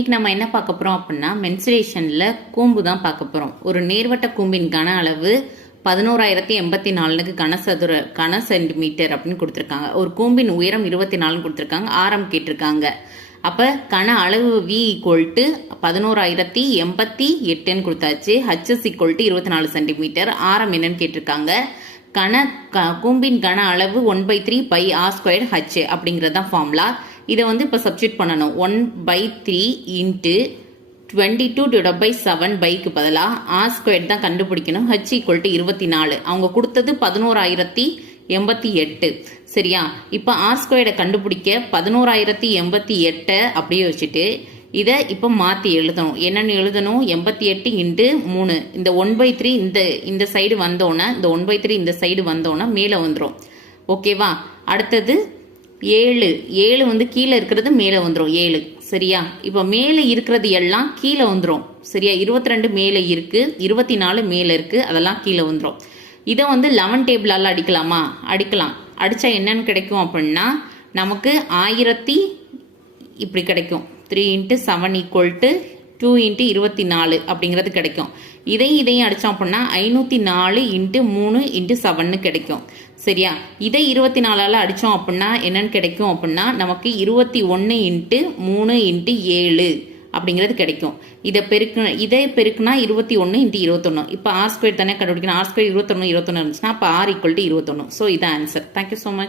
இன்னைக்கு நம்ம என்ன பார்க்க போறோம் அப்படின்னா மென்சுரேஷன்ல கூம்பு தான் பார்க்க போறோம். ஒரு நேர்வட்ட கூம்பின் கன அளவு 11,084 கன சென்டிமீட்டர் அப்படின்னு கொடுத்துருக்காங்க. ஒரு கூம்பின் உயரம் 24 கொடுத்துருக்காங்க. ஆரம் கேட்டிருக்காங்க. அப்ப கன அளவு V = 11,088 கொடுத்தாச்சு. HS = 24 centimetre. ஆரம் என்னன்னு கேட்டிருக்காங்க. கூம்பின் கன அளவு 1/3 π r² h அப்படிங்கிறது தான் ஃபார்முலா. இதை வந்து இப்போ சப்ஸ்டியூட் பண்ணணும். 1/3 × 22/7 பைக்கு பதிலாக r² தான் கண்டுபிடிக்கணும். h = 24. அவங்க கொடுத்தது 11,088. சரியா? இப்போ r² கண்டுபிடிக்க 11,088 அப்படியே வச்சுட்டு இதை இப்போ மாற்றி எழுதணும். என்னென்னு எழுதணும்? 88 × 3. இந்த 1/3 இந்த சைடு வந்தோன்னா, இந்த 1/3 இந்த சைடு வந்தோன்னா மேலே வந்துடும். ஓகேவா? அடுத்தது 7 வந்து கீழே இருக்கிறது மேலே வந்துடும். 7. சரியா? இப்போ மேலே இருக்கிறது எல்லாம் கீழே வந்துடும். சரியா? 22 மேலே இருக்கு, 24 மேலே இருக்கு, அதெல்லாம் கீழே வந்துடும். இதை வந்து 11 டேபிளால் அடிக்கலாமா? அடிக்கலாம். அடித்தா என்னன்னு கிடைக்கும் அப்படின்னா நமக்கு 1000 இப்படி கிடைக்கும். 3 × 7 = 2 × 24 அப்படிங்கிறது கிடைக்கும். இதையும் அடித்தோம் அப்படின்னா 504 × 3 × 7 கிடைக்கும். சரியா? இதை 24ஆல் அடித்தோம் அப்படின்னா என்னன்னு கிடைக்கும் அப்படின்னா நமக்கு 21 × 3 × 7 அப்படிங்கிறது கிடைக்கும். இதை பெருக்குனா 21 × 21. இப்போ r² தானே கண்டுபிடிக்கணும். r² 21 இருந்துச்சுன்னா அப்போ r = 21. ஸோ இதான் ஆன்சர். Thank you so much.